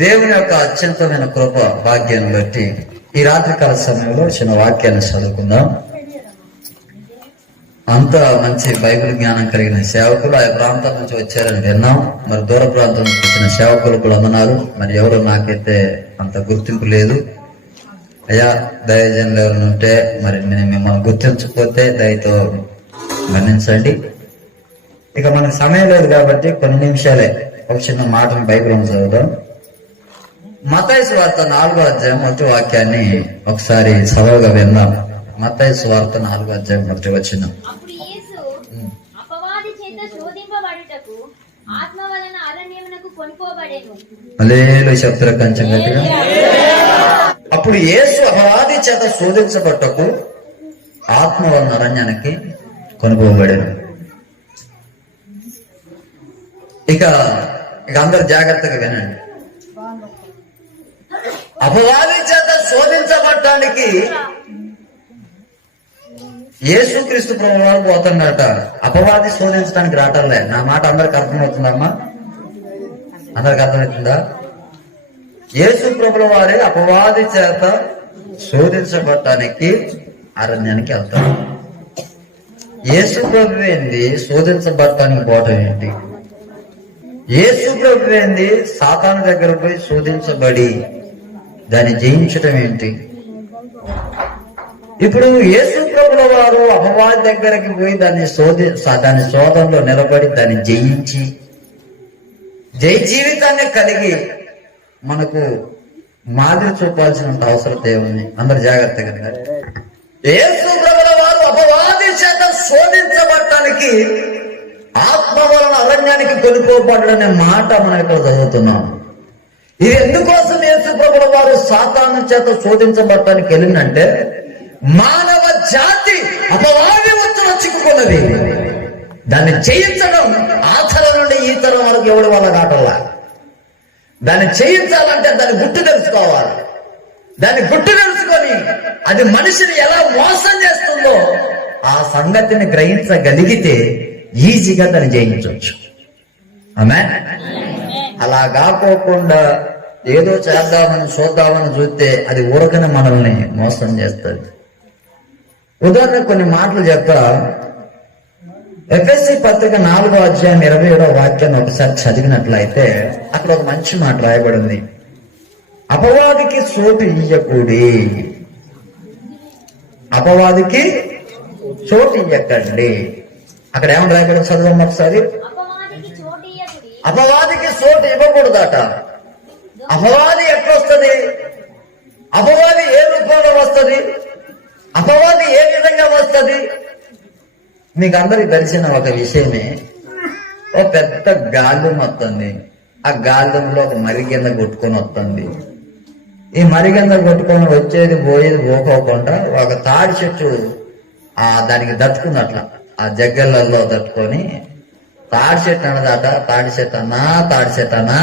దేవుని యొక్క అత్యంతమైన కృప భాగ్యాన్ని బట్టి ఈ రాత్రికాల సమయంలో చిన్న వాక్యాన్ని చదువుకుందాం. అంత మంచి బైబిల్ జ్ఞానం కలిగిన సేవకులు ఆ ప్రాంతం నుంచి వచ్చారని విన్నాం. మరి దూర ప్రాంతం నుంచి వచ్చిన సేవకులు కూడా ఉన్నారు. మరి ఎవరు నాకైతే అంత గుర్తింపు లేదు. అయ్యా దయజనులు ఎవరు ఉంటే మరి నేను మిమ్మల్ని గుర్తించకపోతే దయతో గమనించండి. ఇక మనకు సమయం లేదు కాబట్టి కొన్ని నిమిషాలే ఒక చిన్న మాటను బైబిల్ చదువుదాం. మత్తయి సువార్త 4వ అధ్యాయం మొదటి వాక్యాన్ని ఒకసారి సభగా విందాం. మత్తయి సువార్త 4వ అధ్యాయం మొదటి వచనం. హల్లెలూయా చెప్తారా కొంచెం గట్టిగా. అప్పుడు యేసు అపవాది చేత శోధించబట్టకు ఆత్మ వలన అరణ్యానికి కొనుక్కోబడేను. ఇక అందరు జాగ్రత్తగా వినండి. అపవాది చేత శోధించబడటానికి యేసుక్రీస్తు ప్రభువారు పోతున్నట. అపవాది శోధించడానికి రావటంలే. నా మాట అందరికి అర్థమవుతుందమ్మా? అందరికి అర్థమవుతుందా? యేసు ప్రభుల వారే అపవాది చేత శోధించబడటానికి అరణ్యానికి వెళ్తారు. యేసు ప్రభు ఏంది శోధించబడటానికి పోవటం ఏంటి? యేసు ప్రభు ఏంది సాతాను దగ్గర పోయి శోధించబడి దాన్ని జయించటం ఏంటి? ఇప్పుడు యేసు ప్రభుల వారు అపవాది దగ్గరికి పోయి దాని శోధనలో నిలబడి దాన్ని జయించి జై జీవితాన్ని కలిగి మనకు మాదిరి చూపాల్సిన అవసరం ఏముంది? అందరు జాగ్రత్తగా. యేసు ప్రభుల వారు అపవాది చేత శోధించబడటానికి ఆత్మ వలన అరణ్యానికి కొనుక్కోబడనే మాట మనం ఇక్కడ చదువుతున్నాం. ఇది ఎందుకోసం యేసు ప్రభుల వారు సాతాను చేత శోధించబడటానికి వెళ్ళిందంటే మానవ జాతి అపవాది ఒత్తిడి చిక్కుకున్నది. దాన్ని చేయించడం ఆ తరం నుండి ఈ తరం వరకు ఎవరి వల్ల కావటంలా. దాన్ని చేయించాలంటే దాన్ని గుట్టు తెలుసుకోవాలి. దాన్ని గుట్టు తెలుసుకొని అది మనిషిని ఎలా మోసం చేస్తుందో ఆ సంగతిని గ్రహించగలిగితే ఈజీగా దాన్ని జయించవచ్చు. ఆమేన్. అలా కాకోకుండా ఏదో చేద్దామని చూద్దామని చూస్తే అది ఊరకనే మనల్ని మోసం చేస్తుంది. ఉదాహరణ కొన్ని మాటలు చెప్తా. ఎఫెసీ పత్రిక 4వ అధ్యాయం 27వ వాక్యాన్ని ఒకసారి చదివినట్లయితే అక్కడ ఒక మంచి మాట రాయబడింది. అపవాదికి చోటు ఇయ్యకూడి, అపవాదికి చోటు ఇయ్యకండి. అక్కడ ఏమని రాయబడింది చదవండి ఒకసారి. అపవాదికి చోటు ఇవ్వకూడదట. అపవాది ఎట్లొస్తుంది? అపవాది ఏ రూపంలో వస్తుంది? అపవాది ఏ విధంగా వస్తుంది? మీకు అందరికి తెలిసిన ఒక విషయమే. ఒక పెద్ద గాల్యం వస్తుంది. ఆ గాల్యంలో ఒక మరి కింద కొట్టుకొని వస్తుంది. ఈ మరి కింద కొట్టుకొని వచ్చేది పోయేది పోకోకుండా ఒక తాడి చెట్టు దానికి దట్టుకున్నట్ల ఆ జగ్గలలో దట్టుకొని తాడి చెట్టు అన్నదట. తాడి చెట్టు అన్నా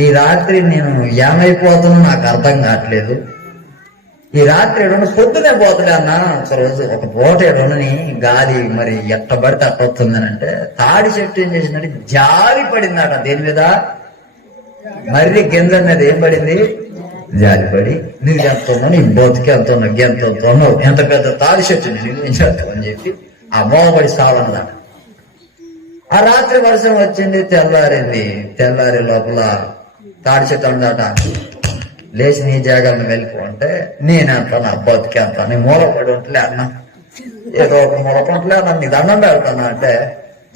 ఈ రాత్రి నేను ఏమైపోతున్నా నాకు అర్థం కావట్లేదు. ఈ రాత్రి ఎడున్న పొద్దునే పోతులే అన్నా. ఒకరోజు ఒక పూట ఎడుని గాలి మరి ఎట్టబడితే అట్ట వస్తుందని అంటే తాడి చెట్టు ఏం చేసిందంటే జారి పడిందట. దేని మీద? మర్రి గింజ మీద ఏం పడింది? జారిపడి నువ్వు ఎంత ఉన్నావు, నీ బతుకి ఎంత ఉన్నావు, ఎంత ఉన్నావు, ఎంత పెద్ద తాడి చెట్టు నువ్వు ఏం చేస్తావు అని చెప్పి ఆ మోగబడి సావన్నదట. ఆ రాత్రి వర్షం వచ్చింది, తెల్లారింది. తెల్లారి లోపల తాడి చెట్టు అందట లేచి నీ జాగాలను వెళ్ళిపో అంటే నేనంత నా బతికి అంత నీ మూలపడి ఉంటలే అన్న, ఏదో ఒక మూలపంటలే అన్న, నీ దండం పెడతాను అంటే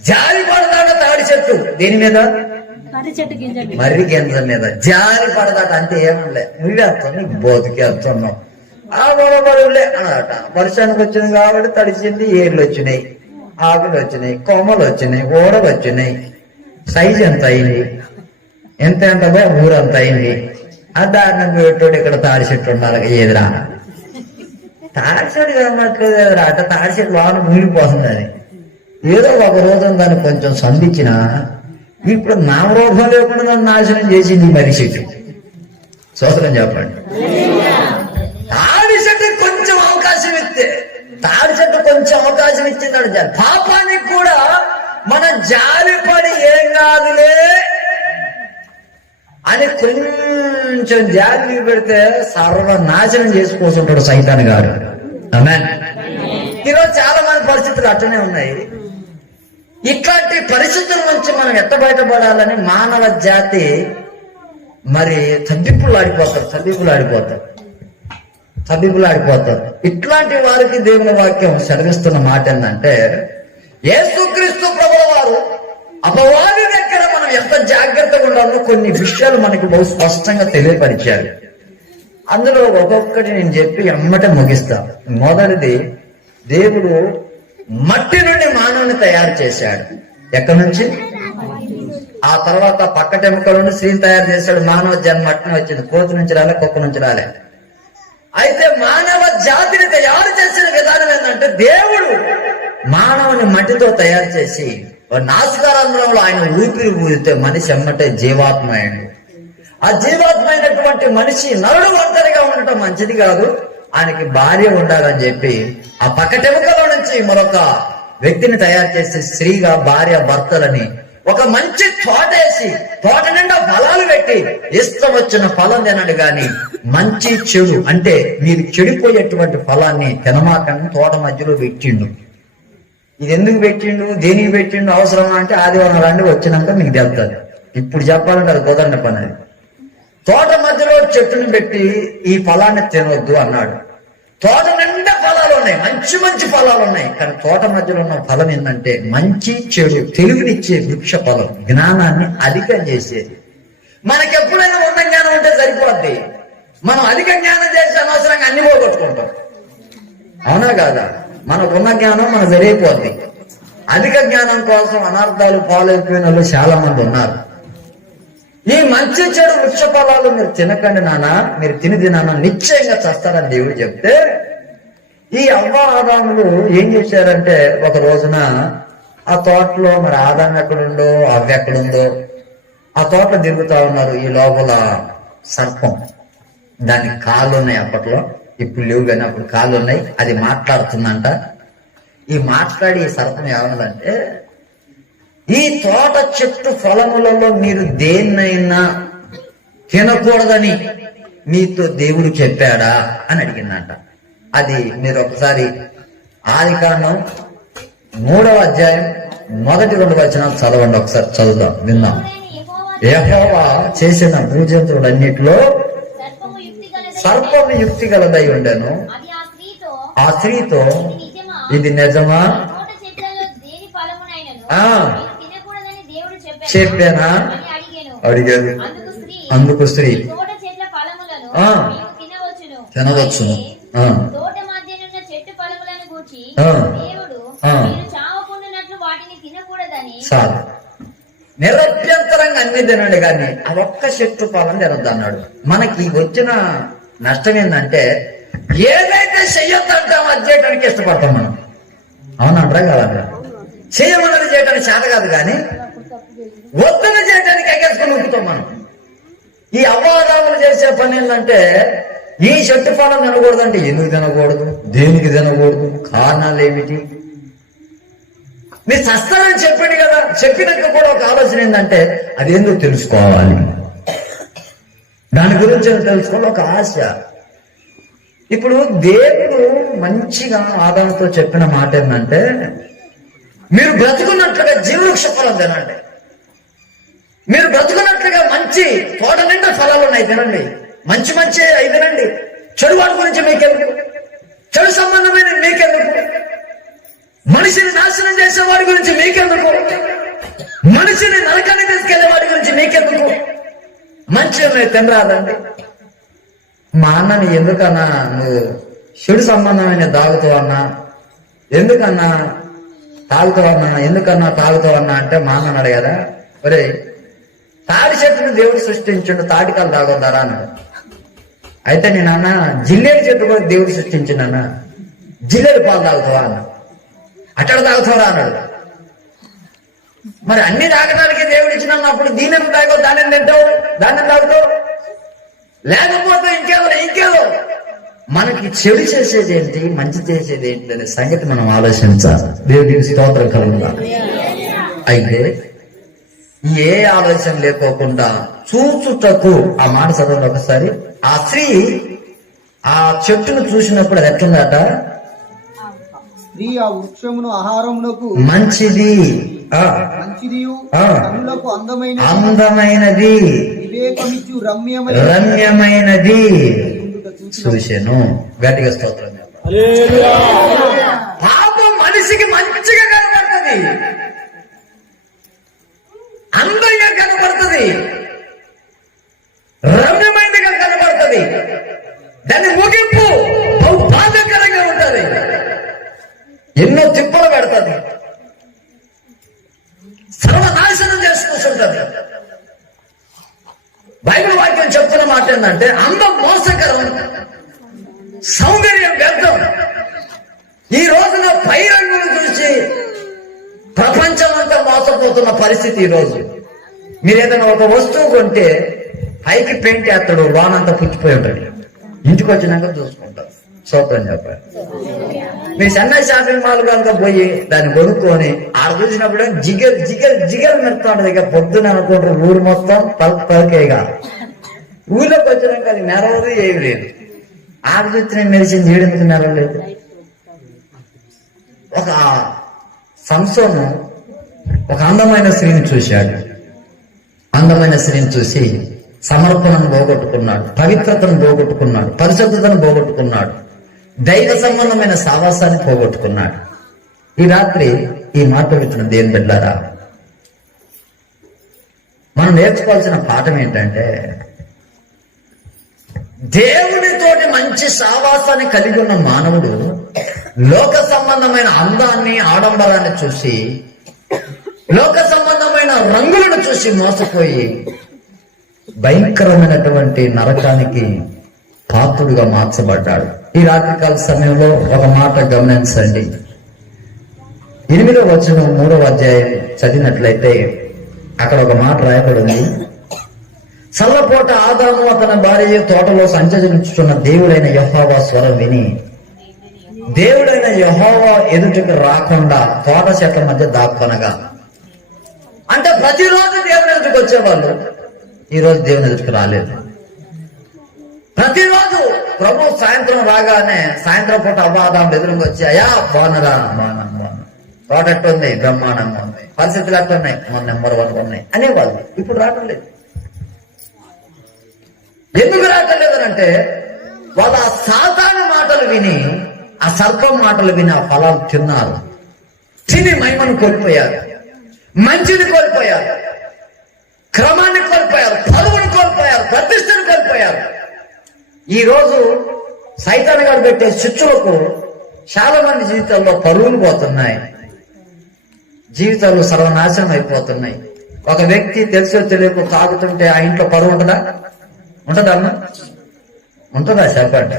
జారి పడదాట తాడి చెట్టు. దీని మీద? మర్రి గింజ మీద జారి పడదాట. అంటే ఏమనలే, నువ్వేస్తావు, నీకు బతికి వెళ్తున్నావు, ఆ మూలపడులే అన్నదట. వర్షానికి వచ్చింది కాబట్టి తడిచింది, ఏర్లు వచ్చినాయి, ఆకులు వచ్చినాయి, కొమ్మలు వచ్చినాయి, ఓడలు వచ్చినాయి. సైజు ఎంత అయింది? ఎంతదో ఊరంత అయింది. ఆ దారుణం పెట్టోడు ఇక్కడ తాడి చెట్టు ఉండాలి ఎదురా. తాడి చెట్టు ఏమట్లేదు ఎదురా అట. తాడి చెట్టు లోన మునిగిపోతుంది. అది ఏదో ఒక రోజు దాన్ని కొంచెం సంధించిన ఇప్పుడు నామరూపం లేకుండా దాన్ని నాశనం చేసింది మరి చెట్టు. సోదరం చెప్పండి. తాడి చెట్టు కొంచెం అవకాశం ఇస్తే, తాడి చెట్టు కొంచెం అవకాశం ఇచ్చిందంటే పాపానికి కూడా మన జాలిపడి ఏం కాదులే అని కొంచెం జాగ్రత్త పెడితే సర్వనాశనం చేసుకోసుంటాడు సైతాన్ గారు. ఆమేన్. ఈరోజు చాలా మంది పరిస్థితులు అట్లనే ఉన్నాయి. ఇట్లాంటి పరిస్థితుల నుంచి మనం ఎట్ట బయటపడాలని మానవ జాతి మరి తబ్బిప్పులు ఆడిపోతారు. ఇట్లాంటి వారికి దేవుని వాక్యం చదివిస్తున్న మాట ఏంటంటే, యేసుక్రీస్తు ప్రభుల వారు అపవాది దగ్గర మనం ఎంత జాగ్రత్తగా ఉండాలో కొన్ని విషయాలు మనకు బహు స్పష్టంగా తెలియపరిచారు. అందులో ఒక్కొక్కటి నేను చెప్పి ఎమ్మటే ముగిస్తా. మొదటిది, దేవుడు మట్టి నుండి మానవుని తయారు చేశాడు. ఎక్కడి నుంచి? ఆ తర్వాత పక్కటెముకల నుండి స్త్రీని తయారు చేశాడు. మానవ జన్మ మట్టిని వచ్చింది, కోతి నుంచి రాలే, కుక్క నుంచి రాలే. అయితే మానవ జాతిని తయారు చేసిన విధానం ఏంటంటే, దేవుడు మానవుని మట్టితో తయారు చేసి నాసికారంధ్రంలో ఆయన ఊపిరి ఊదితే మనిషి ఎమ్మటే జీవాత్మ అయ్యాడు. ఆ జీవాత్మ అయినటువంటి మనిషి నరుడు ఒంటరిగా ఉండటం మంచిది కాదు, ఆయనకి భార్య ఉండాలని చెప్పి ఆ పక్కటెముకల నుంచి మరొక వ్యక్తిని తయారు చేసి స్త్రీగా భార్య భర్తలని ఒక మంచి తోటేసి తోట నిండా ఫలాలు పెట్టి ఇష్టం వచ్చిన ఫలం తినడు గాని మంచి చెడు అంటే మీరు చెడిపోయేటువంటి ఫలాన్ని తినమాకని తోట మధ్యలో పెట్టిండు. ఇది ఎందుకు పెట్టిండు, దేనికి పెట్టిండు, అవసరమా అంటే ఆదివారం రండి వచ్చినాక మీకు తెలుస్తుంది. ఇప్పుడు చెప్పాలంటే అది కుదరని పని. అది తోట మధ్యలో చెట్టుని పెట్టి ఈ ఫలాన్ని తినవద్దు అన్నాడు. తోట నిండా ఫలాలు ఉన్నాయి, మంచి మంచి ఫలాలు ఉన్నాయి. కానీ తోట మధ్యలో ఉన్న ఫలం ఏంటంటే మంచి చెడు తెలివినిచ్చే వృక్ష ఫలం, జ్ఞానాన్ని అధికం చేసేది. మనకి ఎప్పుడైనా ఉన్న జ్ఞానం ఉంటే సరిపోద్ది. మనం అధిక జ్ఞానం చేసి అనవసరంగా అన్ని పోగొట్టుకుంటాం. అవునా కాదా? మనకున్న జ్ఞానం మనకు సరిపోద్ది. అధిక జ్ఞానం కోసం అనర్థాలు పాలైపోయిన వాళ్ళు చాలా మంది ఉన్నారు. ఈ మంచి చెడు వృక్ష ఫలాలు మీరు తినకండి నాన్న, మీరు తిని నాన్న నిశ్చయంగా చస్తారని దేవుడు చెప్తే, ఈ అవ్వ ఆదాములు ఏం చేశారంటే, ఒక రోజున ఆ తోటలో మరి ఆదాం ఎక్కడుందో అవ్వ ఎక్కడుందో ఆ తోటలో తిరుగుతా ఉన్నారు. ఈ లోపల సర్పం, దానికి కాళ్ళు ఉన్నాయి. అప్పట్లో, ఇప్పుడు లేవు కానీ అప్పుడు కాళ్ళు ఉన్నాయి. అది మాట్లాడుతుందంట. ఈ మాట్లాడి ఈ సర్పం ఏమన్నదంటే, ఈ తోట చెట్టు ఫలములలో మీరు దేన్నైనా తినకూడదని మీతో దేవుడు చెప్పాడా అని అడిగిందంట. అది మీరు ఒకసారి ఆదికాండం 3వ అధ్యాయం 1, 2 వచనాలు చదవండి. ఒకసారి చదువుదాం, విందాం. యెహోవా చేసిన భూజంతువులన్నిటిలో సర్పము యుక్తి గలదై ఉండెను. ఆ స్త్రీతో ఇది నిజమా చెప్పానా అడిగాడు. అందుకు స్త్రీ తినవచ్చును. చాలు, నిరభ్యంతరంగా అన్ని తినండి కానీ ఆ ఒక్క చెట్టు ఫలం తినద్దు అన్నాడు. మనకి వచ్చిన నష్టం ఏంటంటే, ఏదైతే చెయ్యొద్దంటామో అది చేయడానికి ఇష్టపడతాం మనం. అవునంటారా కాదంటారా? చేయమన్నది చేయడానికి చేత కాదు కానీ వద్దని చేయడానికి ఎగేసుకొని ఉక్కుతాం మనం. ఈ అవ్వాదాములు చేసే పని ఏంటంటే, ఈ చెట్టు ఫలం తినకూడదంటే ఎందుకు తినకూడదు, దేనికి తినకూడదు, కారణాలు ఏమిటి, మీరు చస్తారని చెప్పింది కదా. చెప్పినాక కూడా ఒక ఆలోచన ఏంటంటే, అదేందో తెలుసుకోవాలి, దాని గురించి తెలుసుకోవాలి ఒక ఆశ. ఇప్పుడు దేవుడు మంచిగా ఆదాముతో చెప్పిన మాట ఏంటంటే, మీరు బ్రతుకున్నట్లుగా జీవవృక్ష ఫలం తినండి, మీరు బ్రతుకున్నట్లుగా మంచి తోట నిండా ఫలాలు ఉన్నాయి తినండి, మంచి మంచి అవి తినండి. చెడు వాడి గురించి మీకెందుకు, చెడు సంబంధమైన మీకెందుకు, మనిషిని నాశనం చేసే వాడి గురించి మీకెందుకు, మనిషిని నరకాన్ని తీసుకెళ్లే వాడి గురించి మీకెందుకు, మంచి తినరాదండి. మా అన్నని ఎందుకన్నా నువ్వు చెడు సంబంధమైన తాగుతావన్నా, ఎందుకన్నా తాగుతావన్నా, ఎందుకన్నా తాగుతావన్నా అంటే మా అన్న అన్నాడు కదా, ఒరే తాడి చెట్టును దేవుడు సృష్టించుండు, తాటికాలు తాగొద్దారా అన్నాడు. అయితే నేను అన్న జిల్లేడు చెట్టు కూడా దేవుడు సృష్టించిండన్నా, జిల్లేడు పాలు తాగుతావా అన్న. అక్కడ తాగుతావా అన్నాడు. మరి అన్ని తాగడానికి దేవుడు ఇచ్చినప్పుడు దీని తాగో, దాన్ని తింటావు, దాన్ని తాగుతావు, లేకపోతే ఇంకేదో. మనకి చెడు చేసేది ఏంటి, మంచి చేసేది ఏంటి అనే సంగతి మనం ఆలోచించాలి. దేవుడికి స్తోత్రం కలుగుతాం. అయితే ఏ ఆలోచన లేకోకుండా చూచుటకు, ఆ మాట చదవండి ఒకసారి. ఆ స్త్రీ ఆ చెట్టును చూసినప్పుడు అది ఎట్లుందట? స్త్రీ ఆ వృక్షమును ఆహారమునకు మంచిది, మంచిదియు కన్నులకు అందమైనది, వివేకమిచ్చు రమ్యమైనది చూసెను. గట్టిగా స్తోత్రం. పాపం మనిషికి మంచిగా కనబడుతుంది, అందంగా కనబడుతుంది, రమ్యమైనదిగా కనబడుతుంది. దాని ముగింపు బాధాకరంగా ఉంటుంది, ఎన్నో తిప్పలు పెడుతుంది, సర్వనాశనం చేసుకుంటుంటది. బైబిల్ వాక్యం చెప్తున్న మాట ఏంటంటే, అందం మోసకరం, సౌందర్యం వ్యర్థం. ఈ రోజున పై రంగులు చూసి ప్రపంచం అంతా మోసపోతున్న పరిస్థితి. ఈ రోజు మీరు ఏదైనా ఒక వస్తువు కొంటే పైకి పెయింట్ వేస్తాడు, లోనంతా పుచ్చిపోయి ఉంటాడు, ఇంటికి వచ్చినాక చూసుకుంటారు. సూత్రం చెప్పారు. మీ చెన్నై షాపింగ్ మాల్ కనుక పోయి దాన్ని కొనుక్కొని ఆడ చూసినప్పుడు జిగర్ జిగర్ జిగర్ మెరుతాడు. దగ్గర పొద్దున అనుకుంటారు ఊరు మొత్తం పలకేగా. ఊళ్ళోకి వచ్చినాక అది నెరవదు, ఏమి లేదు. ఆడ చూసిన మెరిసింది, ఏడెందుకు నెరవలేదు? ఒక సంసోను ఒక అందమైన స్త్రీని చూశాడు. అందమైన స్త్రీని చూసి సమర్పణను పోగొట్టుకున్నాడు, పవిత్రతను పోగొట్టుకున్నాడు, పరిశుద్ధతను పోగొట్టుకున్నాడు, దైవ సంబంధమైన సావాసాన్ని పోగొట్టుకున్నాడు. ఈ రాత్రి ఈ మాట వింటున్న దేవుని బిడ్డలారా, మనం నేర్చుకోవాల్సిన పాఠం ఏంటంటే, దేవునితోటి మంచి సావాసాన్ని కలిగి ఉన్న మానవుడు లోక సంబంధమైన అందాన్ని, ఆడంబరాన్ని చూసి, లోక సంబంధమైన రంగులను చూసి మోసపోయి భయంకరమైనటువంటి నరకానికి పాత్రుడుగా మార్చబడ్డాడు. ఈ రాత్రికాల సమయంలో ఒక మాట గమనించండి. 8వ వచనం 3వ అధ్యాయం చదివినట్లయితే అక్కడ ఒక మాట రాయబడింది. చల్లపోట ఆదాము అతని భార్య తోటలో సంచరించుతున్న దేవుడైన యెహోవా స్వరం విని, దేవుడైన యెహోవా ఎదుటికి రాకుండా తోట చెట్ల మధ్య దాక్కొనగా. అంటే ప్రతిరోజు దేవుని ఎదుటికి వచ్చేవాళ్ళు, ఈ రోజు దేవుని ఎదుటికి రాలేదు. ప్రతిరోజు ప్రభు సాయంత్రం రాగానే, సాయంత్రం పూట అవ్వాదాం ఎదురుగా వచ్చి, అయ్యా బాగున్నారా, బాగున్నా, తోట ఎట్టుంది, బ్రహ్మాండంగా ఉంది, పరిస్థితులు ఎట్టున్నాయి, మన నెంబర్ 1 ఉన్నాయి అనేవాళ్ళు. ఇప్పుడు రావడం లేదు. ఎందుకు రావటం లేదనంటే, వాళ్ళు ఆ సాతాను మాటలు విని, ఆ సర్పం మాటలు విని ఆ ఫలాలు తిన్నారు. తిని మహిమను కోల్పోయారు, మంచిని కోల్పోయారు, క్రమాన్ని కోల్పోయారు, పరువుని కోల్పోయారు, ప్రతిష్టను కోల్పోయారు. ఈ రోజు సైతాను గారు పెట్టే శిక్షలకు చాలా మంది జీవితాల్లో పరువులు పోతున్నాయి, జీవితాలు సర్వనాశనం అయిపోతున్నాయి. ఒక వ్యక్తి తెలుసో తెలియక తాగుతుంటే ఆ ఇంట్లో పరువు ఉంటుందా? ఉంటుందమ్మా? ఉంటుందా? చెప్పండి.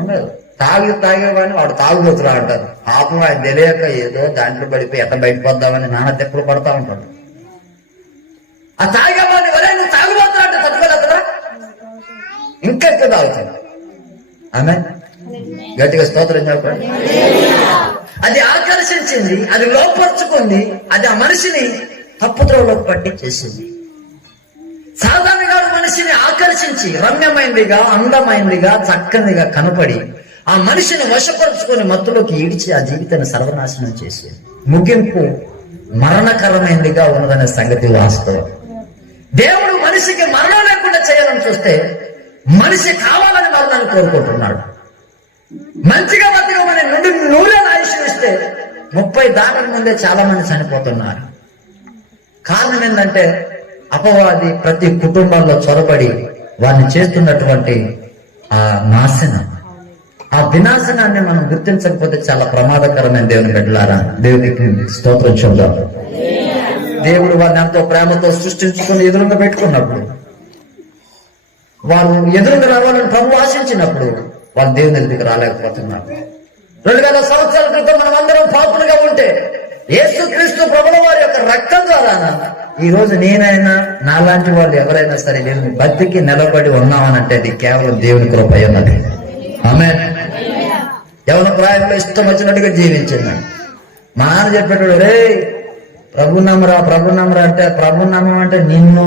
ఉండదు. తాగేవాడిని వాడు తాగుబోతురా అంటారు. పాపం ఆయన తెలియక ఏదో దాంట్లో పడిపోయి ఎట్ట బయటపోద్దామని నాన్న తెప్పులు పడతా ఉంటాడు. ఆ తాగేవాడిని వరే నువ్వు తాగుబోతురా అంటే తట్టుకోలేదా? ఇంకా ఎక్కువ తాగుతాడు. ఆమె గట్టిగా స్తోత్రం చెప్పండి. అది ఆకర్షించింది, అది లోపరుచుకుంది, అది ఆ మనిషిని తప్పుద్రోవలోకి పట్టించేసింది. సాధారణంగా మనిషిని ఆకర్షించి రమ్యమైనదిగా, అందమైనదిగా, చక్కనిగా కనపడి ఆ మనిషిని వశపరుచుకొని మత్తులోకి ఈడ్చి ఆ జీవితాన్ని సర్వనాశనం చేసేది. ముగింపు మరణకరమైనదిగా ఉన్నదనే సంగతి వాస్తవం. దేవుడు మనిషికి మరణం లేకుండా చేయాలని చూస్తే మనిషి కావాలని మరణాన్ని కోరుకుంటున్నాడు. మంచిగా బతకమని నూనెను ఆయుష్మిస్తే 30 దాటక ముందే చాలా మంది చనిపోతున్నారు. కారణం ఏంటంటే అపవాది ప్రతి కుటుంబాల్లో చొరబడి వారిని చేస్తున్నటువంటి ఆ నాశనం, ఆ వినాశనాన్ని మనం గుర్తించకపోతే చాలా ప్రమాదకరమైన దేవుని బిడ్డలారా, దేవునికి స్తోత్రం చూద్దాం. దేవుడు వారిని ఎంతో ప్రేమతో సృష్టించుకుని ఎదురుగా పెట్టుకున్నప్పుడు, వాళ్ళు ఎదురుగా రావాలని ప్రభు ఆశించినప్పుడు వాళ్ళు దేవుని ఎదురుకి రాలేకపోతున్నారు. 2000 సంవత్సరాల క్రితం మనం అందరం పాపులుగా ఉంటే యేసుక్రీస్తు ప్రభువు వారి యొక్క రక్తం ద్వారా ఈ రోజు నేనైనా నాలాంటి వాళ్ళు ఎవరైనా సరే నేను బతికి నిలబడి ఉన్నామనంటే అది కేవలం దేవుని కృప ఉన్నది. ఆమేన్. ఎవరి ప్రాయంలో ఇష్టం వచ్చినట్టుగా జీవించింది. మా నాన్న చెప్పేటోడు, రే ప్రభు నమ్మరా అంటే, ప్రభు నమ్మం అంటే నిన్ను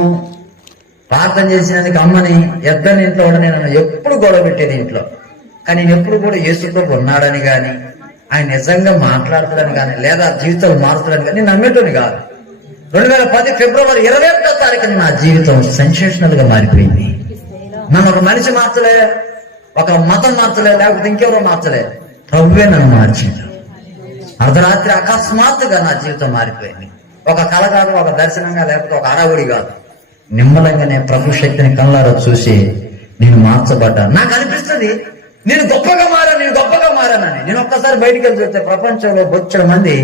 ప్రార్థన చేసినందుకు అమ్మని ఎద్దని ఇంట్లో ఉండని నన్ను ఎప్పుడు గొడవ పెట్టేది ఇంట్లో. కానీ నేను ఎప్పుడు కూడా యేసుప్రభు ఉన్నాడని కానీ, ఆయన నిజంగా మాట్లాడతాడని కానీ, లేదా జీవితాలు మారుతాడని కానీ నేను నమ్మేటోని కాదు. 2010 ఫిబ్రవరి 21వ తారీఖున నా జీవితం సెన్సేషనల్ గా మారిపోయింది. నన్ను ఒక మనిషి మార్చలే, ఒక మతం మార్చలే, లేకపోతే ఇంకెవరో మార్చలే, ప్రభువే నన్ను మార్చింది. అర్ధరాత్రి అకస్మాత్తుగా నా జీవితం మారిపోయింది. ఒక కళ కాదు, ఒక దర్శనంగా, లేకపోతే ఒక అడవుడి కాదు, నిమ్మలంగానే ప్రభు శక్తిని కళ్ళారా చూసి నేను మార్చబడ్డాను. నాకు అనిపిస్తుంది నేను గొప్పగా మారానని. నేను ఒక్కసారి బయటికి వెళ్ళి చూస్తే ప్రపంచంలో బొచ్చల మంది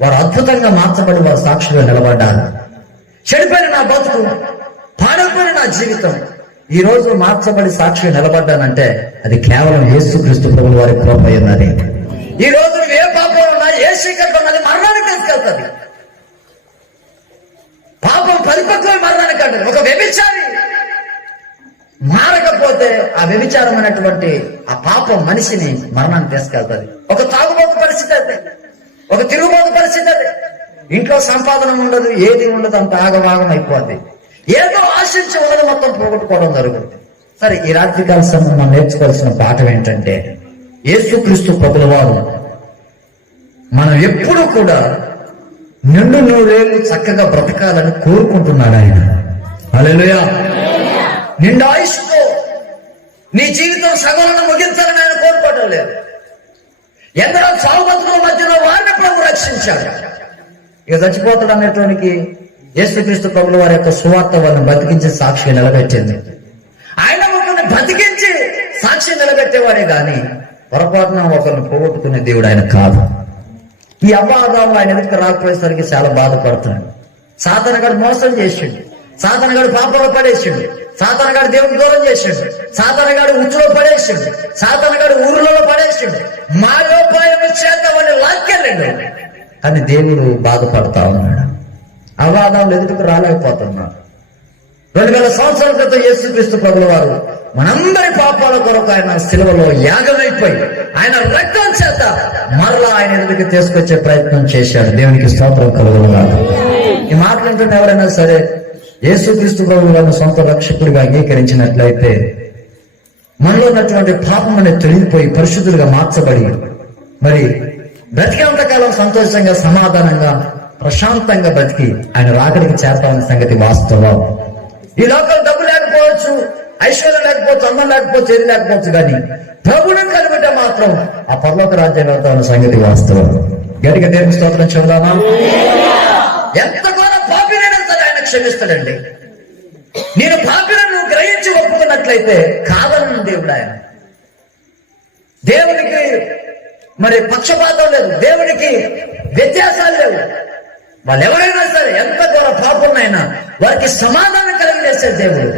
వారు అద్భుతంగా మార్చబడి వారు సాక్షిగా నిలబడ్డారు. చెడిపోయిన నా బతుకు, పాడైపోయిన నా జీవితం ఈ రోజు మార్చబడి సాక్షిగా నిలబడ్డానంటే అది కేవలం యేసుక్రీస్తు ప్రభువు వారి కృప ఉన్నది. ఈ రోజు నువ్వు ఏ పాపం ఉన్నా, ఏ చీకట్లో ఉన్నది మరణానికి తీసుకెళ్తుంది. పాపం పరిపక్వమే మరణానికి అంటారు. ఒక వ్యభిచారి మారకపోతే ఆ వ్యభిచారం అనేటువంటి ఆ పాపం మనిషిని మరణాన్ని తీసుకెళ్తుంది. ఒక తాగుబోతు పరిస్థితి అది, ఒక తిరుగుబోతు పరిస్థితి అది. ఇంట్లో సంపాదన ఉండదు, ఏది ఉండదు, అంత ఆగమాగం అయిపోద్ది. ఏదో ఆశించి ఉన్నది మొత్తం పోగొట్టుకోవడం జరుగుతుంది. సరే, ఈ రాత్రికాల సమయం మనం నేర్చుకోవాల్సిన పాఠం ఏంటంటే, యేసుక్రీస్తు ప్రభుల వారు మనం ఎప్పుడూ కూడా నిండు నూరేళ్ళు చక్కగా బ్రతకాలని కోరుకుంటున్నాడు ఆయన. హల్లెలూయా. నిండు ఆయుష్తో నీ జీవితం సగలను ముగించాలని ఆయన కోరుకోవడం లేదు. ఎందరో చావు బతుకుల మధ్యలో వారిని ప్రభు రక్షించాడు. ఇక చచ్చిపోతాడు అనేటువంటి యేసుక్రీస్తు ప్రభుల వారి యొక్క సువార్త వారిని బతికించి సాక్షి నిలబెట్టింది. ఆయన ఒకరిని బతికించి సాక్షి నిలబెట్టేవాడే గాని పొరపాటున ఒకరిని పోగొట్టుకునే దేవుడు ఆయన కాదు. ఈ అవ్వాదాము ఆయన ఎదుటికి రాకపోయేసరికి చాలా బాధపడుతున్నాడు. సాతానుగాడు మోసం చేసిండు, సాతానుగాడు పాపంలో పడేసిండు, సాతానుగాడు దేవుడికి దూరం చేసిండు, సాతానుగాడు ఉచ్చులో పడేసిండు, సాతానుగాడు ఊర్లలో పడేసిండు, మాయోపాయము చేత వాడిని లాక్కెళ్ళండు. అని దేవుడు బాధపడతా ఉన్నాడు. అవ్వాదాములు ఎదుటికి రాలేకపోతున్నాడు. 2000 సంవత్సరాల క్రితం యేసుక్రీస్తు ప్రభుల వారు మనందరి పాపాల కొరకు ఆయన సిలువలో యాగమైపోయి ఆయన రక్తం చేత మరలా ఆయన ఎదుటికి తీసుకొచ్చే ప్రయత్నం చేశాడు. దేవునికి స్తోత్రం కలుగునుగాక. ఈ మాటలంటున్న ఎవరైనా సరే యేసుక్రీస్తు ప్రభువు వారిని సొంత రక్షకుడిగా అంగీకరించినట్లయితే మనలో ఉన్నటువంటి పాపం అనేది తొలగిపోయి పరిశుద్ధులుగా మార్చబడి మరి బ్రతికేంతకాలం సంతోషంగా, సమాధానంగా, ప్రశాంతంగా బ్రతికి ఆయన రాకడికి చేస్తామన్న సంగతి వాస్తవం. ఈ లోకం డబ్బు లేకపోవచ్చు, ఐశ్వర్యం లేకపోవచ్చు, అందం లేకపోవచ్చు, ఏది లేకపోవచ్చు, కానీ ప్రభువును కలిగితే మాత్రం ఆ పరలోక రాజ్యం వెళ్తామన్న సంగతి వాస్తవం. గట్టిగా దేవునికి స్తోత్రం చెబుదామా? ఎంత కూడా పాపినైనా సరే ఆయన క్షమిస్తాడండి. నేను పాపినను గ్రహించి ఒప్పుకున్నట్లయితే కాదన్న దేవుడు ఆయన. దేవునికి మరి పక్షపాతం లేదు, దేవునికి వ్యత్యాసాలు లేవు. వాళ్ళు ఎవరైనా సరే ఎంత ఘోర పాపంనైనా వారికి సమాధానం కలిగజేసే దేవుడు,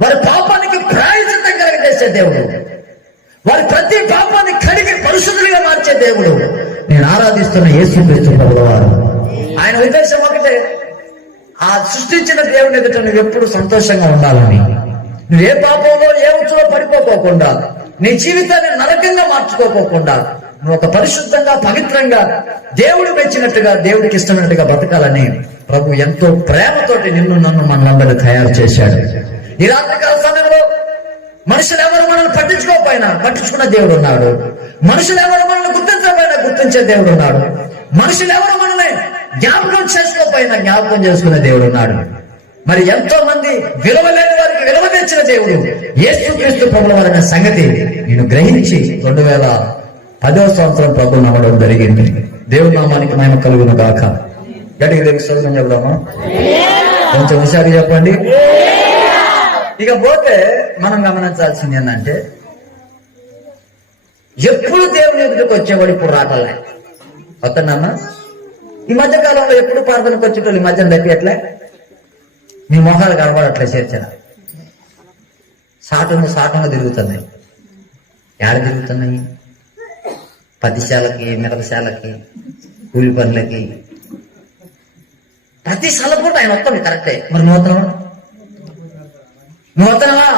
వారి పాపానికి ప్రాయశ్చిత్తం కలిగజేసే దేవుడు, వారి ప్రతి పాపాన్ని కడిగి పరిశుద్ధులుగా మార్చే దేవుడు నేను ఆరాధిస్తున్న యేసుక్రీస్తు ప్రభువు వారు. ఆయన ఉద్దేశం ఒకటే, ఆ సృష్టించిన దేవుని ఎదుట నువ్వు ఎప్పుడు సంతోషంగా ఉండాలని, నువ్వు ఏ పాపంలో ఏ ఉచ్చులో పడిపోకోకుండా, నీ జీవితాన్ని నరకంగా మార్చుకోకోకుండా, నువ్వు ఒక పరిశుద్ధంగా, పవిత్రంగా, దేవుడు మెచ్చినట్టుగా, దేవుడికి ఇష్టమైనట్టుగా బతకాలని ప్రభు ఎంతో ప్రేమతోటి నిన్ను నన్ను మనందరినీ తయారు చేశాడు. ఈ రాత్రికాల సమయంలో మనుషులు ఎవరు మనల్ని పట్టించుకున్న దేవుడు ఉన్నాడు. మనుషులు ఎవరు మనల్ని గుర్తించకపోయినా గుర్తించే దేవుడు ఉన్నాడు. మనుషులు ఎవరు మనల్ని జ్ఞాపకం చేసుకోకపోయినా జ్ఞాపకం చేసుకునే దేవుడు ఉన్నాడు. మరి ఎంతో మంది విలువ లేని వారికి విలువ తెచ్చిన దేవుడు యేసుక్రీస్తు ప్రభువు వారి సంగతి నేను గ్రహించి 2010వ సంవత్సరం ప్రభు నమ్మడం జరిగింది. దేవుడి నామానికి మహిమ కలుగును గాక. గట్టిగా దేవునికి స్తోత్రం చెబుదామా? కొంచెం హుషారు చెప్పండి. ఇక పోతే మనం గమనించాల్సింది ఏంటంటే, ఎప్పుడు దేవుని ఎదుటికి వచ్చేవాడు ఇప్పుడు రాటలే. వస్తున్నామా? ఈ మధ్య కాలంలో ఎప్పుడు ప్రార్థనకు వచ్చేటోళ్ళు ఈ మధ్యన తప్పి ఎట్లే మీ మొహాలు కనబడట్లే. చేర్చన సాటంగా తిరుగుతున్నాయి. ఏడ తిరుగుతున్నాయి? పదిశాలకి, మిరపశాలకి, కూలి పనులకి, ప్రతి సలపూట ఆయన వస్తాడు. కరెక్టే. మరి నువ్వు వస్తున్నావా?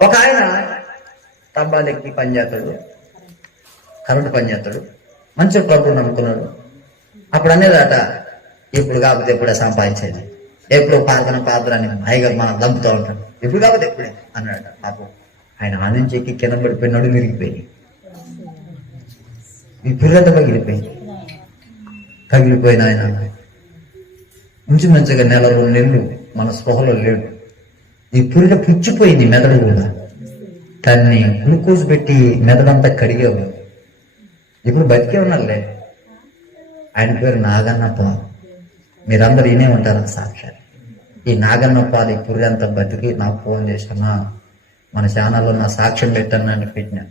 ఒక ఆయన తంబాలెక్కి పనిచేస్తాడు, కరెంటు పనిచేస్తాడు, మంచి ప్రభువు నమ్ముకున్నాడు. అప్పుడు అనేదట, ఇప్పుడు కాకపోతే ఎప్పుడే సంపాదించేది, ఎప్పుడు పాత్ర అని హాయిగా మనం దంపుతూ ఉంటాం, ఎప్పుడు కాకపోతే ఎప్పుడే అన్నాడు. పాపం ఆయన ఆనందించి ఎక్కి కింద పడిపోయినాడు, విరిగిపోయి ఈ పిల్లత పగిలిపోయిన ఆయన మంచిగా 1-2 నెలలు మన స్పృహలో లేడు. ఈ పురిట పుచ్చిపోయింది మెదడు కూడా. దాన్ని గ్లూకోజ్ పెట్టి మెదడంతా కడిగేవాడు. ఇప్పుడు బతికే ఉన్నారులే. ఆయన పేరు నాగన్నప్ప. మీరందరూ ఈయనే ఉంటారు సాక్షాత్. ఈ నాగన్నప్ప అది పురి అంతా బతికి నాకు ఫోన్ చేశానా, మన ఛానల్లో నా సాక్ష్యం పెట్టాను అని పెట్టినా.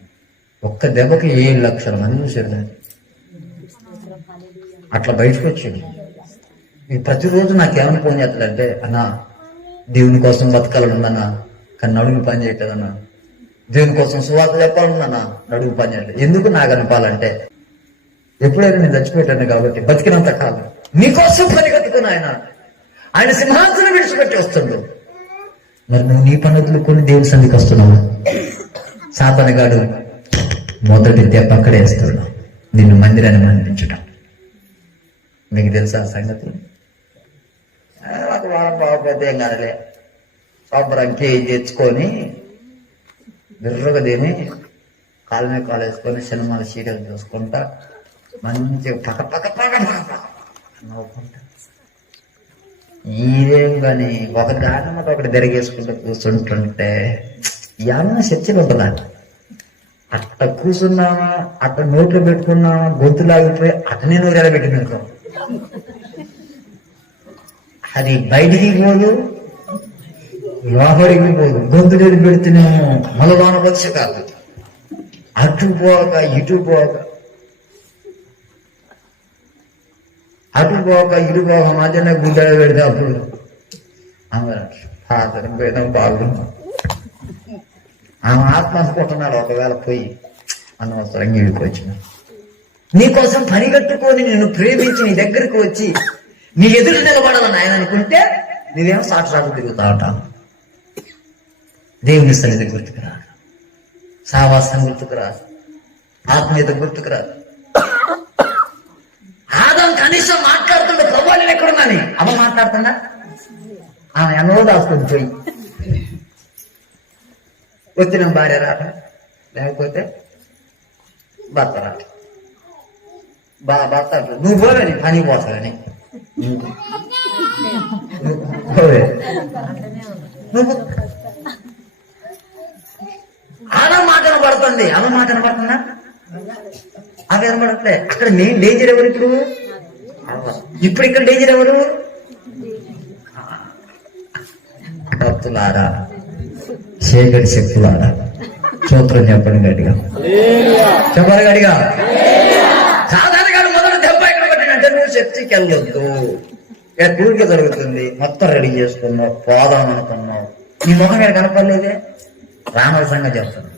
ఒక్క దెబ్బకి 7 లక్షల మంది చూశారు దాన్ని. అట్లా బయటకు వచ్చింది. ఈ ప్రతిరోజు నాకేమైనా ఫోన్ చేస్తాడంటే, అన్నా దేవుని కోసం బతకాలనుందన్నా కానీ నడుము పని చేయట్లేదన్నా, దేవుని కోసం సువార్త చెప్పాలనుందన్నా నడుము పని చేయట్లేదు. ఎందుకు నాగనపాలంటే, ఎప్పుడైనా నేను చచ్చిపోయాను కాబట్టి బతికినంత కాదు నీకోసం పని కట్టుకుని ఆయన సింహాసనం విడిచిపెట్టి వస్తుండు. మరి నువ్వు నీ పనులు కొన్ని దేవుని సంధికి వస్తున్నావు. సాపనగాడు మొదటి దెబ్బ అక్కడే వేస్తున్నావు, నిన్ను మందిరాన్ని మందించడం. మీకు తెలుసా సంగతి? ఒక వారం బాగోపోతే ఏం కాదులే, శుభ్రం కేజీ తెచ్చుకొని బిర్రగా తిని కాలు మీద కాలు వేసుకొని సినిమాలు సీరియల్ చూసుకుంటా మంచిగా పక్క పక్క పక్క పక్క నవ్వుకుంటా. ఇదేం కానీ ఒక దాని మాట ఒకటి తిరిగేసుకుంటూ కూర్చుంటుంటే ఏమన్నా చర్చలు ఉంటుందా? అట్ట కూర్చున్నామా, అట్ట నోట్లో పెట్టుకున్నామా, గొంతులాగిపోయి అట్టనే నోరేలా పెట్టినాం. అది బయటికి పోదు, లోపలికి పోదు. గొంతు నీరు పెడుతున్నాము మలవాన వచ్చి కాదు. అటు పోక ఇటు పోక మధ్యన గుడ్డ పెడితే అప్పుడు ఆమె పోయినా బాగున్నాం. ఆమె ఆత్మ అనుకుంటున్నాడు ఒకవేళ పోయి అనవసరంగా ఇడికొచ్చిన. నీకోసం పని కట్టుకొని నిన్ను ప్రేమించి నీ దగ్గరకు వచ్చి నీ ఎదురు నిలబడాలని ఆయన అనుకుంటే నీవేమో సాక్షాత్తు తిరుగుతా ఉంటాను. దేవుని సన్నిధి గుర్తుకురాదు, సావాసం గుర్తుకురాదు, ఆత్మీయత గుర్తుకురాదు. ఆదాం కనీసం మాట్లాడుతుండే ప్రభు నేను ఎక్కడున్నాని అమ్మ మాట్లాడుతున్నా, ఆమె ఎన్నో దాస్తుంది పోయి. వచ్చిన భార్య రాట, లేకపోతే భర్త రాట. భర్త నువ్వు పోవని పని పోతావని ఆమె మాట పడుతుంది, ఆమె మాట పడుతుందా? అవి కనబడట్లే. అక్కడ మెయిన్ డేంజర్ ఎవరు ఇప్పుడు? ఇక్కడ డేంజర్ ఎవరు? భక్తులారా, చీకటి శక్తులారా, స్తోత్రం చెప్పండి గట్టిగా, చెప్పాలి గట్టిగా. సాధారణంగా మొదటి దెబ్బ ఎక్కడ పట్టినంటే నువ్వు చర్చికి వెళ్ళొద్దు, ఎప్పుడు జరుగుతుంది, మొత్తం రెడీ చేసుకున్నావు, పోదాం అనుకున్నావు, నీ ముఖం మీద కనపడలేదే. రామరసంగా చెప్తున్నావు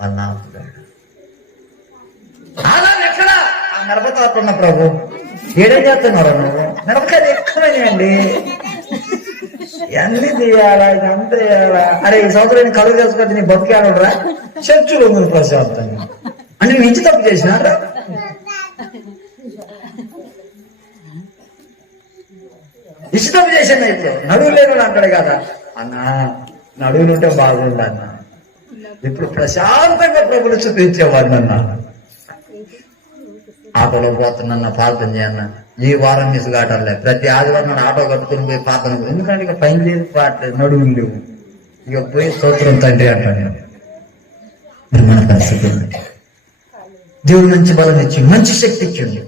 వాళ్ళ ఆదాం ఎక్కడ? ఆ మిరపతోటన్న ప్రభు ఏడేం చేస్తున్నారు నువ్వు? మిరపకాయలు ఎక్కువైనాయండి, అన్ని తీయాలా, ఇదంతా చేయాలా. అరే ఈ సంవత్సరం కలుగు చేసుకుంటే నీ బతికేడరా చర్చులు ఉంది ప్రశాంతంగా అంటే నువ్వు ఇంచి తప్పు చేసినారా? ఇచ్చి తప్పు చేసాను. ఇప్పుడు నడువు లేను అంటాడు కదా అన్నా, నడువులుంటే బాగుండు అన్న. ఇప్పుడు ప్రశాంతంగా ప్రభులు చూపించేవాడిని అన్నా. ఆటోలో పోతున్నా ప్రార్థన చేయన్న, ఈ వారం మిస్ కావట్లే. ప్రతి ఆదివారం ఆటో కట్టుకుని పోయి ప్రార్థన, ఎందుకంటే ఇక పైన లేదు, పాటలేదు, నడువులు లేవు, ఇక పోయి స్తోత్రం తండ్రి అంటాను. మరి మన పరిస్థితి దేవుడు మంచి బలం ఇచ్చిండు, మంచి శక్తి ఇచ్చిండు.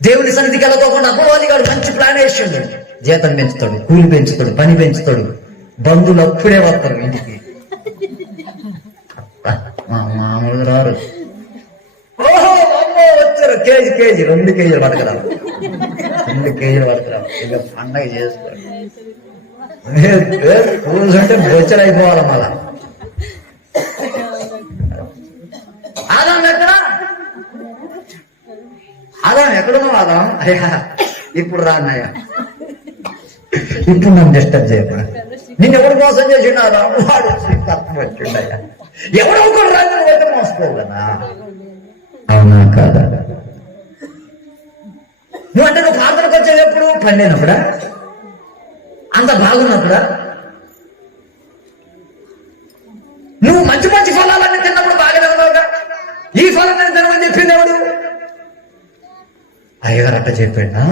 దేవుని సన్నిధికి వెళ్ళకోకుండా అపవాది గారు మంచి ప్లాన్ వేసిండు. జీతం పెంచుతాడు, కూలి పెంచుతాడు, పని పెంచుతాడు, బంధువులు అప్పుడే వస్తారు ఇంటికి. మామూలుగా రారు. ఓహో అమ్మో వచ్చారు, కేజీ 2 కేజీలు పడకరావు, 2 కేజీలు పడకరావు. ఇక పండగ చేసుకోండి, కూర్చుంటే బొచ్చలు అయిపోవాలి. మళ్ళా ఆదాం ఎక్కడ? ఆదాం ఎక్కడున్నావు? ఆదాం అయ్యా ఇప్పుడు రాన్నయ్యా, ఇప్పుడు నన్ను డిస్టర్బ్ చేయకుండా. నిన్ను ఎవరు మోసం చేసిండు? ఆదాం వాడు కష్టం వచ్చిండయ్యా. ఎవడో ఒకరు రాజు పోతే మోసుకోగలనా? అవునా కాదా? నువ్వు ప్రార్థన వచ్చేది ఎప్పుడు పండినప్పుడా? అంత బాగున్నప్పుడా? నువ్వు మంచి మంచి ఫలాలన్నీ తిన్నప్పుడు బాగానే ఉన్నావుగా. ఈ ఫలం నేను తినమని చెప్పింది ఎవడు? అయ్యగారు అట్ట చెప్పాడా?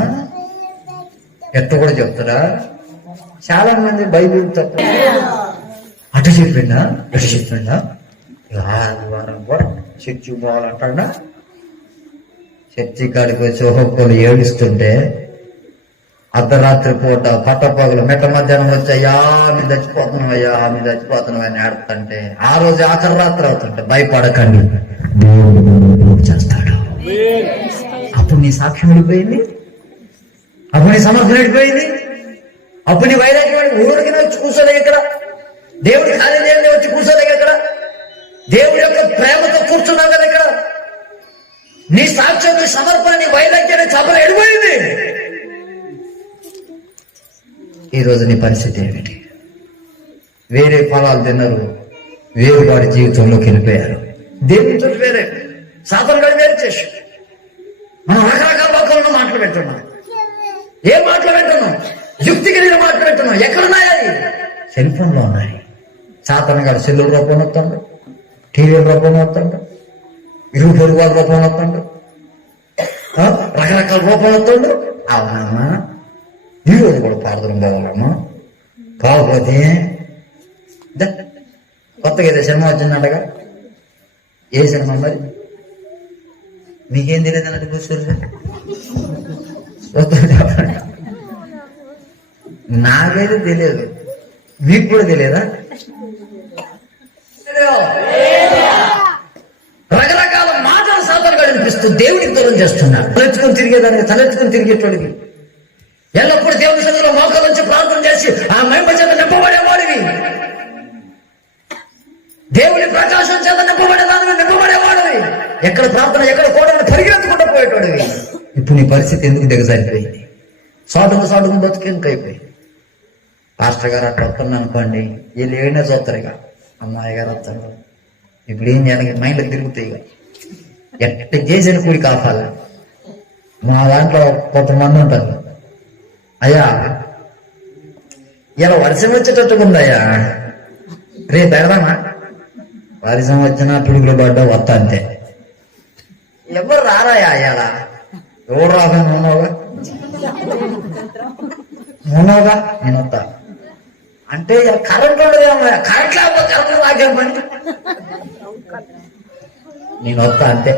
ఎట్ట కూడా చెప్తాడా? చాలా మంది బైబిల్ తప్ప అటు చెప్పిండా, ఎటు చెప్పిండా? ఆదివారం కూడా చర్చి పోవాలంటాడా? చర్చి కాడికి వచ్చి ఒక్కొక్కరు ఏడుస్తుంటే అర్ధరాత్రి పూట పట్టపగలు మెట్ట మధ్యాహ్నం వచ్చి అయ్యా మీరు చచ్చిపోతున్నాం, అయ్యా మీరు చచ్చిపోతున్నాం అని ఆడుతుంటే ఆ రోజు ఆఖరి రాత్రి అవుతుంటే భయపడకండి, దేవుడు చేస్తాడు. అప్పుడు నీ సాక్ష్యం వెళ్ళిపోయింది, అప్పుడు నీ సమర్థన వెళ్ళిపోయింది, అప్పుడు నీ వైరాగ్యం ఊరికి వచ్చి కూర్చోలేక ఇక్కడ, దేవుడి కార్యాలయంలో వచ్చి కూర్చోలేక ఇక్కడ, దేవుడి యొక్క ప్రేమతో కూర్చున్నావు కదా ఇక్కడ. నీ సాక్ష్యం, నీ సమర్పణ, నీ వైరాగ్యాన్ని చపల ఎడిపోయింది. ఈరోజు నీ పరిస్థితి ఏమిటి? వేరే ఫలాలు తిన్నారు, వేరే వాడి జీవితంలోకి వెళ్ళిపోయారు. దేవునితో వేరే, సాతాను గడి వేరు చేసి మనం రకరకాల లోకంలో మాటలు పెట్టున్నాం. ఏం మాటలు పెట్టున్నాం? యుక్తి కలిగిన మాటలు పెట్టున్నాం. ఎక్కడున్నాయి? సెల్ ఫోన్ లో ఉన్నాయి. సాతాను గారు సెల్లుల రూపంలో వస్తాడు, టీవీల రూపంలో వస్తాడు, ఇరుగు పొరుగు వాళ్ళ రూపంలో వస్తాడు, రకరకాల రూపంలో వస్తాడు. అవునమ్మా, ఈ రోజు కూడా ప్రార్థన పోవాలమ్మా. కాకపోతే కొత్తగా ఏదో సినిమా వచ్చిందంటగా. ఏ సినిమా మరి? మీకేం తెలియదు అన్నట్టు కూర్చోరు. నాకైతే తెలియదు, మీకు కూడా తెలియదా? రకరకాల మాటలు సాతాను గడిపిస్తూ దేవుడికి దూరం చేస్తున్నాడు. తలెత్తుకుని తిరిగేదానికి, తలెత్తుకుని తిరిగేటోడికి, ఎల్లప్పుడూ దేవుని సన్నిధిలో మోకాళ్ళ నుంచి ప్రార్థన చేసి ఆ మహిమ చేత నింపబడేవాడివి, దేవుని ప్రకాశం చేత నింపబడేదాన్ని నింపబడేవాడివి, ఎక్కడ ప్రార్థన ఎక్కడ కూడా పరిగెత్తుకుంటూ పోయేటోడివి. ఇప్పుడు నీ పరిస్థితి ఎందుకు దిగజారిపోయింది? సాటుకు బతుకు ఎందుకు అయిపోయింది? పాస్టర్ గారు అట్లా వస్తున్నా అనుకోండి, వీళ్ళు ఏమైనా చూస్తారు. ఇక అమ్మాయి గారు వస్తారు, ఇప్పుడు ఏం చేయాలి? మైండ్కి తిరుగుతాయి. ఇక ఎట్ట చేసిన కూడి కాపాలి. మా దాంట్లో కొంతమంది ఉంటారు, అయ్యా ఇలా వర్షం వచ్చేటట్టుగా ఉందయ్యా, రేపు పెడదామా? వర్షం వచ్చినా పిడుగులు పడ్డా వస్తా అంతే. ఎవరు రారాయా అయ్యాలా? ఎవరు రాదా? ఉన్నావుగా నేను వస్తా అంటే కరెంట్ ఉండదేమో, కరెంట్ లేకపోతే కరెంట్ రాకేమని నేను వస్తా అంతే.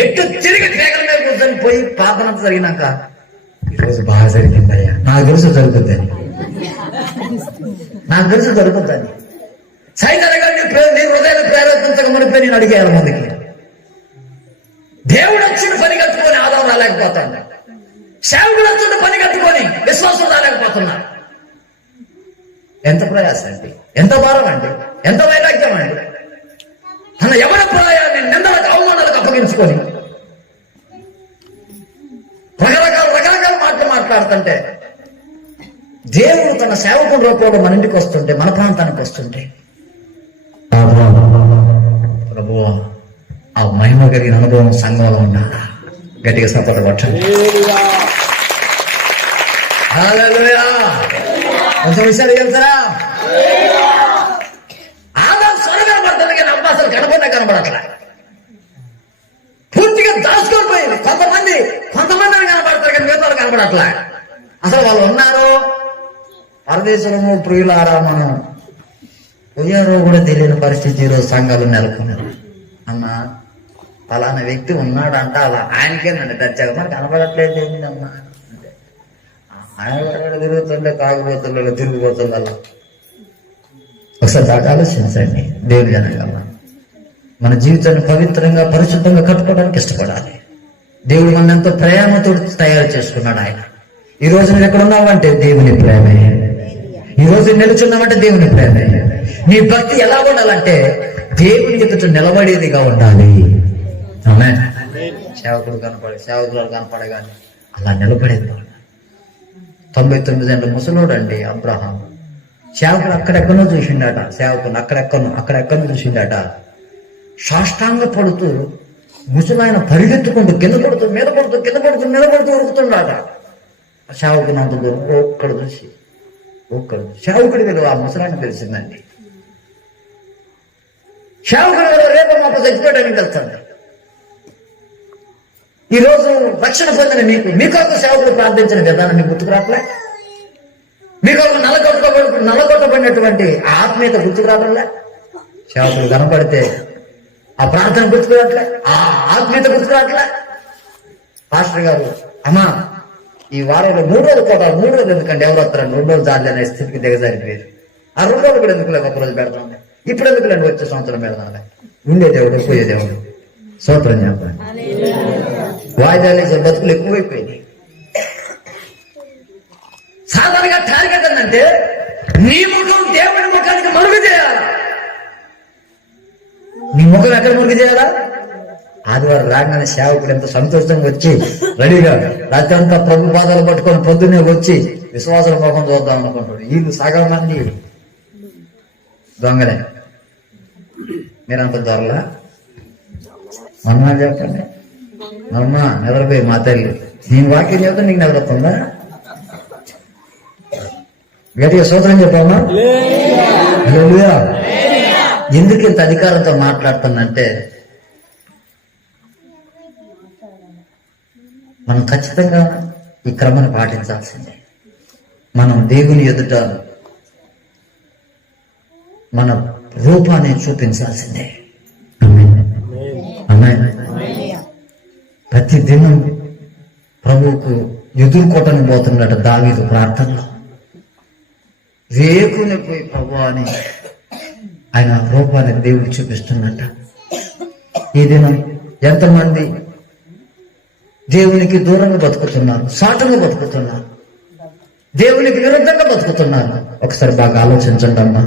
ఎటు తిరిగి కేకల మీద కూర్చొని పోయి ప్రార్థన జరిగినాక ఈరోజు బాగా జరిగిందయ్యా, నాకు తెలుసు జరుగుతుందని, నాకు తెలుసు జరుగుతుందని. సైతాను గారిని నీ హృదయాన్ని ప్రేరేపించకమనిపోయి నేను అడిగేయాలి మందికి. దేవుడు వచ్చిన పని కట్టుకొని ఆదాయం రాలేకపోతాడు, సేవకుడు వచ్చిన పని కట్టుకొని విశ్వాసం రాలేకపోతున్నా. ఎంత ప్రయాసం అండి, ఎంత భారం అండి, ఎంత వైరాగ్యం అండి. తన ఎవరి ప్రాయాన్ని నిందలకు అవమానాలకు అప్పగించుకొని రకరకాల మాటలు మాట్లాడుతుంటే, దేవుడు తన సేవకుల రూపంలో మన ఇంటికి వస్తుంటే, మన ప్రాంతానికి వస్తుంటే, ప్రభువా ఆ మహిమ కలిగిన అనుభవం సంఘంలో ఉండాలా. గట్టిగా సపోర్ట్ పట్టండి. కొంచెం విషయాలు చెప్తారా? ఆదాం స్వరం కనబడుతుంది కానీ అబ్బా అసలు కనబడట్లా, పూర్తిగా దాచుకొని పోయింది. కొంతమంది కనబడతారు కానీ మిగతా కనబడట్లా. అసలు వాళ్ళు ఉన్నారు పరదేశంలో. ప్రియులారా, మనం పోయారో కూడా తెలియని పరిస్థితి ఈరోజు సంఘాలు నెలకొన్నారు. అమ్మా ఫలానా వ్యక్తి ఉన్నాడంట, అలా ఆయనకేనండి దర్జాగా మనకు కనబడట్లేదు ఏంటమ్మా అంటే, ఆయన తిరుగుతుండే తాగిపోతుండే తిరిగిపోతుంది. అలా ఒకసారి దాకా ఆలోచించండి. దేవుని జనంగా మన జీవితాన్ని పవిత్రంగా పరిశుద్ధంగా కట్టుకోవడానికి ఇష్టపడాలి. దేవుడు మన ఎంతో ప్రేమతో తయారు చేసుకున్నాడు ఆయన. ఈ రోజు నువ్వు ఎక్కడ ఉన్నావంటే దేవుని ప్రేమే. ఈ రోజు నిలుచున్నామంటే దేవుని ప్రేమే. నీ భక్తి ఎలా ఉండాలంటే దేవుని ఎదుట నిలబడేదిగా ఉండాలి. సేవకుడు సేవకులు కనపడగానే అలా నిలబడేది. 99 ఏళ్ళ ముసలోడు అండి అబ్రహాం. సేవకుడు అక్కడెక్కడో చూసిండట, సేవకుని అక్కడెక్కడో చూసిండట. సాష్టాంగ పడుతూ ముసలాయన పరిగెత్తుకుంటూ కింద పడుతూ మీద పడుతూ ఉరుకుతుండట. సేవకుని అంత దూరం ఒక్కడు చూసి సేవకుడి విలువ ఆ ముసలాన్ని తెలిసిందండి. సేవకుడి విలువ రేపు మాకు చచ్చిపోయడానికి తెలుస్తుంది. ఈరోజు రక్షణ పొందిన మీకొక సేవకుడు ప్రార్థించిన విధానం మీకు గుర్తుకు రావట్లే? మీకు ఒక నల్లగొట్టబడినటువంటి ఆత్మీయత గుర్తుకు రావట్లే? సేవకుడు కనపడితే ఆ ప్రార్థన గుర్తుకు రావట్లే, ఆ ఆత్మీయత గుర్తుకు రావట్లే? పాస్టర్ గారు, అమ్మా ఈ వారంలో 3 రోజులు కూడా 3 రోజులు ఎందుకంటే ఎవరు వస్తారండి, 2 రోజులు జాలి అనే స్థితికి దిగజారిపోయారు. ఆ 2 రోజులు కూడా ఎందుకు లేదు, 1 రోజు పెడతాం, ఇప్పుడు ఎందుకు లేండి, వచ్చే సంవత్సరం పెడతాం. ఉండే దేవుడు పోయే దేవుడు స్తోత్రం చెప్పండి. వాయిదాలు వేసే బతుకులు ఎక్కువైపోయింది. సాధారణంగా టార్గెట్ ఏంటంటే నీ ముఖం దేవుడి ముఖానికి మరుగు చేయాలా. నీ ముఖం ఎక్కడ మరుగు చేయాలా? ఆదివారం రాగానే సేవకుడు ఎంత సంతోషంగా వచ్చి రెడీగా రాత్రి అంతా ప్రభు పాదాలు పట్టుకొని పొద్దున్నే వచ్చి విశ్వాసం ముఖం చూద్దాం అనుకుంటాడు. వీళ్ళు సగం మంది దొంగలే. మీరంత దొరలా? అమ్మా చెప్పండి, అమ్మా నిద్రపోయి మా తల్లి నేను వాక్యం చెప్తా నీకు నిద్రపోతుందా? గట్టిగా సూత్రం చెప్పమ్మా. ఎందుకు ఇంత అధికారంతో మాట్లాడుతున్నంటే మనం ఖచ్చితంగా ఈ క్రమాన్ని పాటించాల్సిందే. మనం దేవుని ఎదుట మన రూపాన్ని చూపించాల్సిందే. ప్రతి దినం ప్రభువుకు ఎదుర్కోవటానికి పోతున్నట్టు దావీదు ప్రార్థనలో వేకుని పోయి ప్రభు అని ఆయన రూపాన్ని దేవుడు చూపిస్తున్నట్ట. ఈ దినం ఎంతమంది దేవునికి దూరంగా బతుకుతున్నారు, సాటుగా బతుకుతున్నారు, దేవునికి విరుద్ధంగా బతుకుతున్నారు. ఒకసారి బాగా ఆలోచించండి అమ్మా.